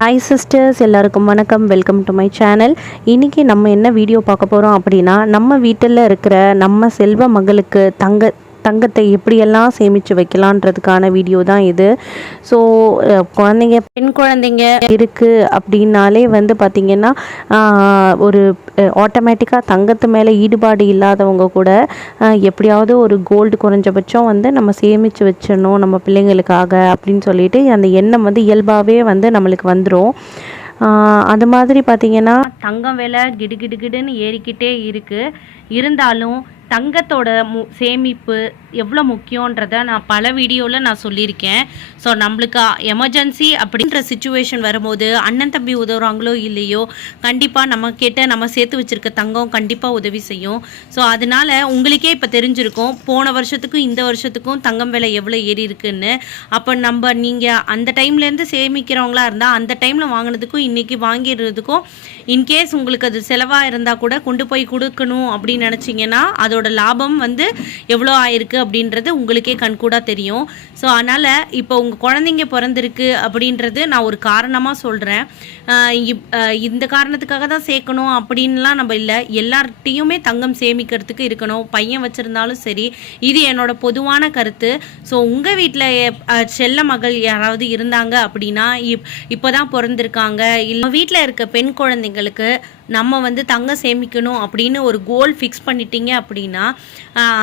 Hi sisters எல்லாருக்கும் வணக்கம். Welcome to my channel இன்றைக்கி நம்ம என்ன வீடியோ பார்க்க போகிறோம் அப்படின்னா நம்ம வீட்டில் இருக்கிற நம்ம செல்வ மகளுக்கு தங்க தங்கத்தை எப்படியெல்லாம் சேமித்து வைக்கலான்றதுக்கான வீடியோ தான் இது. ஸோ குழந்தைங்க பெண் குழந்தைங்க இருக்குது அப்படின்னாலே வந்து பார்த்திங்கன்னா ஒரு ஆட்டோமேட்டிக்காக தங்கத்து மேலே ஈடுபாடு இல்லாதவங்க கூட எப்படியாவது ஒரு கோல்டு குறைஞ்சபட்சம் வந்து நம்ம சேமித்து வச்சிடணும் நம்ம பிள்ளைங்களுக்காக அப்படின்னு சொல்லிட்டு அந்த எண்ணம் வந்து இயல்பாகவே வந்து நம்மளுக்கு வந்துடும் அது மாதிரி பார்த்தீங்கன்னா தங்கம் விலை கிடு கிடு கிடுன்னு ஏறிக்கிட்டே இருக்கு. இருந்தாலும் தங்கத்தோட மு சேமிப்பு எவ்வளோ முக்கியன்றத நான் பல வீடியோவில் நான் சொல்லியிருக்கேன். ஸோ நம்மளுக்கு எமர்ஜென்சி அப்படின்ற சுச்சுவேஷன் வரும்போது அண்ணன் தம்பி உதவுறாங்களோ இல்லையோ கண்டிப்பாக நம்ம கேட்ட நம்ம சேர்த்து வச்சுருக்க தங்கம் கண்டிப்பாக உதவி செய்யும். ஸோ அதனால உங்களுக்கே இப்போ தெரிஞ்சிருக்கும் போன வருஷத்துக்கும் இந்த வருஷத்துக்கும் தங்கம் விலை எவ்வளோ ஏறி இருக்குன்னு. அப்போ நம்ம நீங்கள் அந்த டைம்லேருந்து சேமிக்கிறவங்களா இருந்தால் அந்த டைமில் வாங்கினதுக்கும் இன்றைக்கி வாங்கிடுறதுக்கும் இன்கேஸ் உங்களுக்கு அது செலவாக இருந்தால் கூட கொண்டு போய் கொடுக்கணும் அப்படின்னு நினச்சிங்கன்னா அதோட லாபம் வந்து எவ்வளோ ஆயிருக்கு அப்படின்றது உங்களுக்கே கண்கூடாக தெரியும். ஸோ அதனால் இப்போ உங்கள் குழந்தைங்க பிறந்திருக்கு அப்படின்றது நான் ஒரு காரணமாக சொல்கிறேன் இந்த காரணத்துக்காக தான் சேர்க்கணும் அப்படின்லாம் நம்ம இல்லை. எல்லார்ட்டையுமே தங்கம் சேமிக்கிறதுக்கு இருக்கணும். பையன் வச்சுருந்தாலும் சரி இது என்னோட பொதுவான கருத்து. ஸோ உங்கள் வீட்டில் செல்ல மகள் யாராவது இருந்தாங்க அப்படின்னா இப் இப்போ தான் பிறந்திருக்காங்க. இல்லை வீட்டில் இருக்க பெண் குழந்தைங்களுக்கு நம்ம வந்து தங்கம் சேமிக்கணும் அப்படின்னு ஒரு கோல் ஃபிக்ஸ் பண்ணிட்டீங்க அப்படின்னா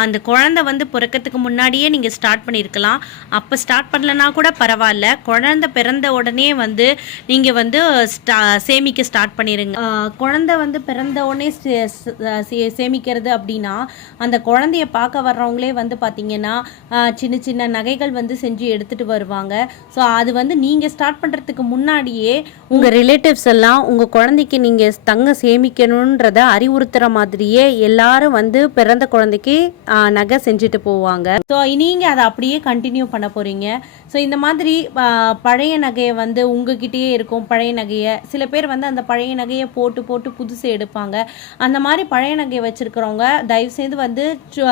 அந்த குழந்தை வந்து பிறக்கிறதுக்கு முன்னாடியே நீங்கள் ஸ்டார்ட் பண்ணியிருக்கலாம் அப்போ ஸ்டார்ட் பண்ணலனா கூட பரவாயில்ல. குழந்தை பிறந்த உடனே வந்து நீங்கள் வந்து ஸ்டா சேமிக்க ஸ்டார்ட் பண்ணிடுங்க குழந்த குழந்தை வந்து பிறந்த உடனே சே- சேமிக்கிறது அப்படின்னா அந்த குழந்தைய பார்க்க வர்றவங்களே வந்து பார்த்தீங்கன்னா சின்ன சின்ன நகைகள் வந்து செஞ்சு எடுத்துகிட்டு வருவாங்க. ஸோ அது வந்து நீங்கள் ஸ்டார்ட் பண்ணுறதுக்கு முன்னாடியே உங்கள் ரிலேட்டிவ்ஸ் எல்லாம் உங்கள் குழந்தைக்கு நீங்கள் தங்க சேமிக்கணுன்றத அறிவுறுத்துகிற மாதிரியே எல்லாரும் வந்து பிறந்த குழந்தைக்கு நகை செஞ்சுட்டு போவாங்க. ஸோ நீங்கள் அதை அப்படியே கண்டினியூ பண்ண போகிறீங்க ஸோ இந்த மாதிரி பழைய நகையை வந்து உங்ககிட்டயே இருக்கும். பழைய நகையை சில பேர் வந்து அந்த பழைய நகையை போட்டு போட்டு புதுசு எடுப்பாங்க. அந்த மாதிரி பழைய நகையை வச்சுருக்கிறவங்க தயவுசெய்து வந்து சு-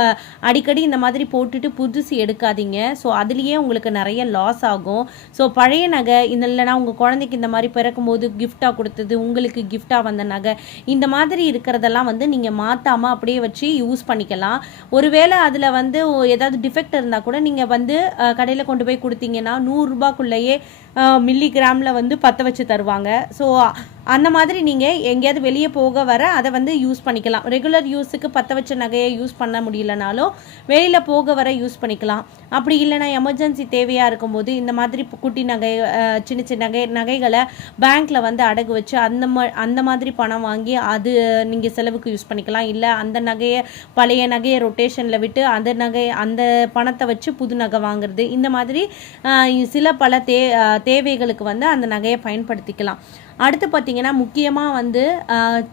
அடிக்கடி இந்த மாதிரி போட்டுட்டு புதுசு எடுக்காதீங்க. ஸோ அதுலேயே உங்களுக்கு நிறைய லாஸ் ஆகும். ஸோ பழைய நகை இந்த இல்லைனா உங்கள் குழந்தைக்கு இந்த மாதிரி பிறக்கும்போது கிஃப்டாக கொடுத்தது உங்களுக்கு கிஃப்டாக வந்த நகை இந்த மாதிரி இருக்கிறதெல்லாம் வந்து நீங்கள் மாற்றாமல் அப்படியே வச்சு யூஸ் பண்ணிக்கலாம். ஒருவேளை அதில் வந்து ஏதாவது டிஃபெக்ட் இருந்தால் கூட நீங்கள் வந்து கடையில் கொண்டு போய் கொடுத்தீங்கன்னா நூறுரூபாக்குள்ளேயே மில்லி கிராமில் வந்து பற்ற வச்சு தருவாங்க. ஸோ அந்த மாதிரி நீங்கள் எங்கேயாவது வெளியே போக வர அதை வந்து யூஸ் பண்ணிக்கலாம். ரெகுலர் யூஸுக்கு பற்ற வச்ச நகையை யூஸ் பண்ண முடியலனாலும் வெளியில் போக வர யூஸ் பண்ணிக்கலாம். அப்படி இல்லைன்னா எமர்ஜென்சி தேவையாக இருக்கும்போது இந்த மாதிரி குட்டி நகை சின்ன சின்ன நகை நகைகளை பேங்க்கில் வந்து அடகு வச்சு அந்த மா அந்த மாதிரி பணம் வாங்கி அது நீங்கள் செலவுக்கு யூஸ் பண்ணிக்கலாம். இல்லை அந்த நகையை பழைய நகையை ரொட்டேஷனில் விட்டு அந்த நகை அந்த பணத்தை வச்சு புது நகை வாங்குறது. இந்த மாதிரி சில பல தே தேவைகளுக்கு வந்து அந்த நகையை பயன்படுத்திக்கலாம். அடுத்து பார்த்தீங்கன்னா முக்கியமாக வந்து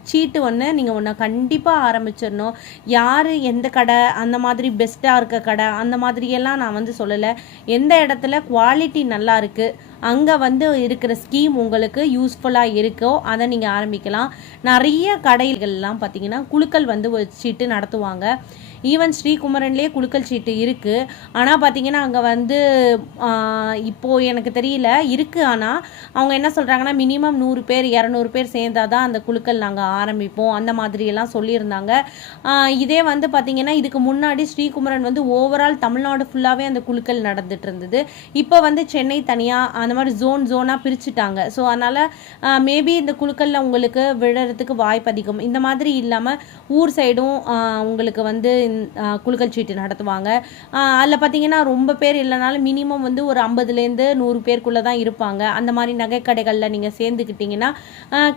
சீட்டு ஒன்று நீங்கள் ஒன்று கண்டிப்பாக ஆரம்பிச்சிடணும். யார் எந்த கடை அந்த மாதிரி பெஸ்ட்டாக இருக்க கடை அந்த மாதிரியெல்லாம் நான் வந்து சொல்லலை. எந்த இடத்துல குவாலிட்டி நல்லா இருக்குது அங்கே வந்து இருக்கிற ஸ்கீம் உங்களுக்கு யூஸ்ஃபுல்லாக இருக்கோ அதை நீங்கள் ஆரம்பிக்கலாம். நிறைய கடைகள்லாம் பார்த்தீங்கன்னா குழுக்கள் வந்து ஒரு சீட்டு நடத்துவாங்க. ஈவன் ஸ்ரீகுமரன்லேயே குழுக்கள் சீட்டு இருக்குது ஆனால் பார்த்தீங்கன்னா அங்கே வந்து இப்போது எனக்கு தெரியல. இருக்குது ஆனால் அவங்க என்ன சொல்கிறாங்கன்னா மினிமம் நூறு பேர் இரநூறு பேர் சேர்ந்தாதான் தான் அந்த குழுக்கள் நாங்கள் ஆரம்பிப்போம். அந்த மாதிரியெல்லாம் சொல்லியிருந்தாங்க. இதே வந்து பார்த்திங்கன்னா இதுக்கு முன்னாடி ஸ்ரீகுமரன் வந்து ஓவரால் தமிழ்நாடு ஃபுல்லாகவே அந்த குழுக்கள் நடந்துட்டு இருந்தது. இப்போ வந்து சென்னை தனியாக அந்த மாதிரி ஜோன் ஜோனாக பிரிச்சுட்டாங்க. ஸோ அதனால் மேபி இந்த குழுக்களில் உங்களுக்கு விழறதுக்கு வாய்ப்பு அதிகம். இந்த மாதிரி இல்லாமல் ஊர் சைடும் உங்களுக்கு வந்து குழுக்கள் சீட்டு நடத்துவாங்க. அதில் பார்த்தீங்கன்னா ரொம்ப பேர் இல்லைனாலும் மினிமம் வந்து ஒரு ஐம்பதுலேருந்து நூறு பேருக்குள்ளே தான் இருப்பாங்க. அந்த மாதிரி நகைக்கடைகளில் நீங்கள் சேர்ந்துக்கிட்டிங்கன்னா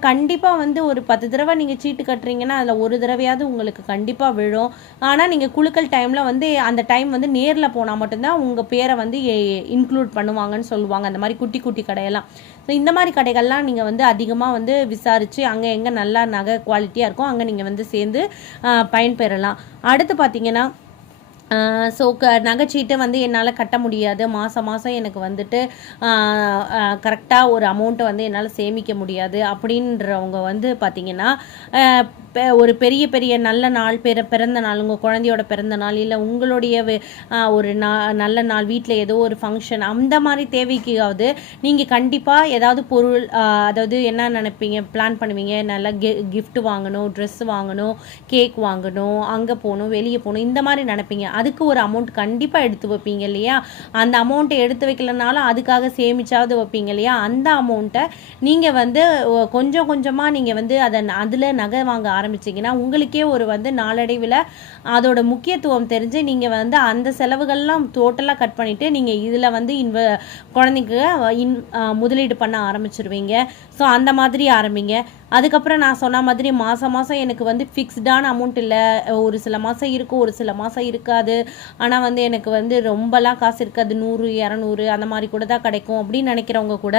கண்டிப்பாக வந்து ஒரு பத்து தடவை நீங்கள் சீட்டு கட்டுறீங்கன்னா அதில் ஒரு தடவையாவது உங்களுக்கு கண்டிப்பாக விழும். ஆனால் நீங்கள் குழுக்கள் டைமில் வந்து அந்த டைம் வந்து நேரில் போனால் மட்டும்தான் உங்கள் பேரை வந்து இன்க்ளூட் பண்ணுவாங்கன்னு சொல்லுவாங்க. அந்த மாதிரி குட்டி குட்டி கடையெல்லாம். ஸோ இந்த மாதிரி கடைகள்லாம் நீங்கள் வந்து அதிகமாக வந்து விசாரித்து அங்கே எங்கே நல்லா நகை குவாலிட்டியாக இருக்கோ அங்கே நீங்கள் வந்து சேர்ந்து பயன்பெறலாம். அடுத்து பார்த்தீங்கன்னா ஸோ க நகைச்சீட்டை வந்து என்னால் கட்ட முடியாது. மாதம் மாதம் எனக்கு வந்துட்டு கரெக்டாக ஒரு அமௌண்ட்டை வந்து என்னால் சேமிக்க முடியாது. அப்படின்றவங்க வந்து பார்த்திங்கன்னா ஒரு பெரிய பெரிய நல்ல நாள் பிற பிறந்த நாள் உங்கள் குழந்தையோட பிறந்த நாள் இல்லை உங்களுடைய ஒரு நா நல்ல நாள் வீட்டில் ஏதோ ஒரு ஃபங்க்ஷன் அந்த மாதிரி தேவைக்காவது நீங்கள் கண்டிப்பாக ஏதாவது பொருள் அதாவது என்ன நினைப்பீங்க? பிளான் பண்ணுவீங்க? நல்லா கி கிஃப்ட் வாங்கணும் ட்ரெஸ் வாங்கணும் கேக் வாங்கணும் அங்கே போகணும் வெளியே போகணும் இந்த மாதிரி நினைப்பீங்க. அதுக்கு ஒரு அமௌண்ட் கண்டிப்பாக எடுத்து வைப்பீங்க இல்லையா? அந்த அமௌண்ட்டை எடுத்து வைக்கலனாலும் அதுக்காக சேமிச்சாவது வைப்பீங்க இல்லையா? அந்த அமௌண்ட்டை நீங்கள் வந்து கொஞ்சம் கொஞ்சமாக நீங்கள் வந்து அதை அதில் நகை வாங்க ஆரம்பிச்சிங்கன்னா உங்களுக்கே ஒரு வந்து நாளடைவில் அதோட முக்கியத்துவம் தெரிஞ்சு நீங்கள் வந்து அந்த செலவுகள்லாம் டோட்டலாக கட் பண்ணிவிட்டு நீங்கள் இதில் வந்து இன்வ குழந்தைக்கு இன் முதலீடு பண்ண ஆரம்பிச்சிருவீங்க. ஸோ அந்த மாதிரி ஆரம்பிங்க. அதுக்கப்புறம் நான் சொன்ன மாதிரி மாதம் மாதம் எனக்கு வந்து ஃபிக்ஸ்டான அமௌண்ட் இல்லை. ஒரு சில மாதம் இருக்கும் ஒரு சில மாதம் இருக்காது. ஆனால் வந்து எனக்கு வந்து ரொம்பலாம் காசு இருக்காது. நூறு இரநூறு அந்த மாதிரி கூட தான் கிடைக்கும் அப்படின்னு நினைக்கிறவங்க கூட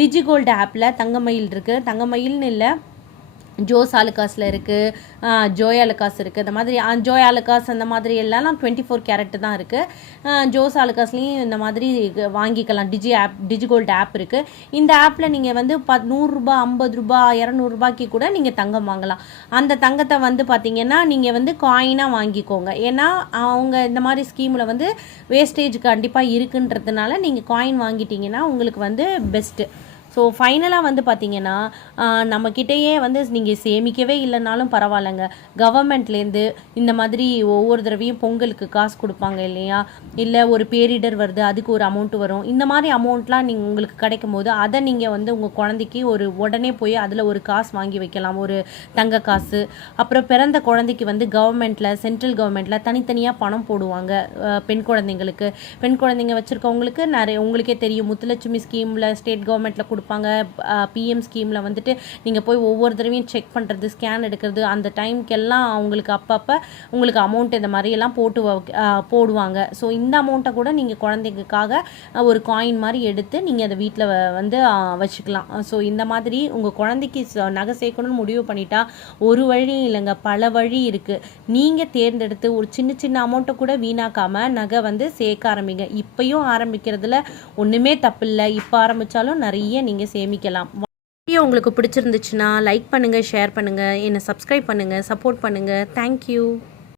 டிஜிகோல்டு ஆப்பில் தங்கமயில் இருக்குது தங்கமயில்னு இல்லை ஜோஸ் ஆலுக்காஸில் இருக்குது ஜோய் ஆலுக்காஸ் இருக்குது இந்த மாதிரி ஜோய் ஆலுக்காஸ் அந்த மாதிரி எல்லாம் டுவெண்ட்டி ஃபோர் கேரட் தான் இருக்குது ஜோஸ் ஆலுக்காஸ்லேயும் இந்த மாதிரி வாங்கிக்கலாம். Digi app Digi gold app இருக்குது இந்த ஆப்பில் நீங்கள் வந்து ப நூறுரூபா ஐம்பது ரூபா இரநூறுபாய்க்கு கூட நீங்கள் தங்கம் வாங்கலாம். அந்த தங்கத்தை வந்து பார்த்தீங்கன்னா நீங்கள் வந்து காயினாக வாங்கிக்கோங்க. ஏன்னா அவங்க இந்த மாதிரி ஸ்கீமில் வந்து வேஸ்டேஜ் கண்டிப்பாக இருக்குன்றதுனால நீங்கள் காயின் வாங்கிட்டீங்கன்னா உங்களுக்கு வந்து பெஸ்ட்டு ஸோ ஃபைனலாக வந்து பார்த்தீங்கன்னா நம்மக்கிட்டேயே வந்து நீங்கள் சேமிக்கவே இல்லைனாலும் பரவாயில்லைங்க. கவர்மெண்ட்லேருந்து இந்த மாதிரி ஒவ்வொரு தடவையும் பொங்கலுக்கு காசு கொடுப்பாங்க இல்லையா? இல்லை ஒரு பேரிடர் வருது அதுக்கு ஒரு அமௌண்ட்டு வரும். இந்த மாதிரி அமௌண்ட்லாம் நீங்கள் உங்களுக்கு கிடைக்கும் போது அதை நீங்கள் வந்து உங்கள் குழந்தைக்கு ஒரு உடனே போய் அதில் ஒரு காசு வாங்கி வைக்கலாம். ஒரு தங்க காசு. அப்புறம் பிறந்த குழந்தைக்கு வந்து கவர்மெண்ட்டில் சென்ட்ரல் கவர்மெண்ட்டில் தனித்தனியாக பணம் போடுவாங்க பெண் குழந்தைங்களுக்கு. பெண் குழந்தைங்க வச்சுருக்கவங்களுக்கு நிறைய உங்களுக்கே தெரியும். முத்துலட்சுமி ஸ்கீமில் ஸ்டேட் கவர்மெண்ட்டில் கொடுப்பாங்க. பிஎம் ஸ்கீமில் வந்துட்டு நீங்கள் போய் ஒவ்வொரு தடவையும் செக் பண்ணுறது ஸ்கேன் எடுக்கிறது அந்த டைம்க்கெல்லாம் அவங்களுக்கு அப்பப்போ உங்களுக்கு அமௌண்ட் இந்த மாதிரியெல்லாம் போட்டு போடுவாங்க. ஸோ இந்த அமௌண்ட்டை கூட நீங்கள் குழந்தைங்களுக்காக ஒரு காயின் மாதிரி எடுத்து நீங்கள் அதை வீட்டில் வந்து வச்சுக்கலாம். ஸோ இந்த மாதிரி உங்கள் குழந்தைக்கு நகை சேர்க்கணும்னு முடிவு பண்ணிட்டா ஒரு வழி இல்லைங்க. பல வழி இருக்குது நீங்கள் தேர்ந்தெடுத்து ஒரு சின்ன சின்ன அமௌண்ட்டை கூட வீணாக்காமல் நகை வந்து சேர்க்க ஆரம்பிங்க. இப்பையும் ஆரம்பிக்கிறதுல ஒன்றுமே தப்பில்லை. இப்போ ஆரம்பித்தாலும் நிறைய நீங்கள் சேமிக்கலாம். வீடியோ உங்களுக்கு பிடிச்சிருந்துச்சுன்னா லைக் பண்ணுங்கள் ஷேர் பண்ணுங்கள் என்னை சப்ஸ்கிரைப் பண்ணுங்கள் சப்போர்ட் பண்ணுங்கள் தேங்க்யூ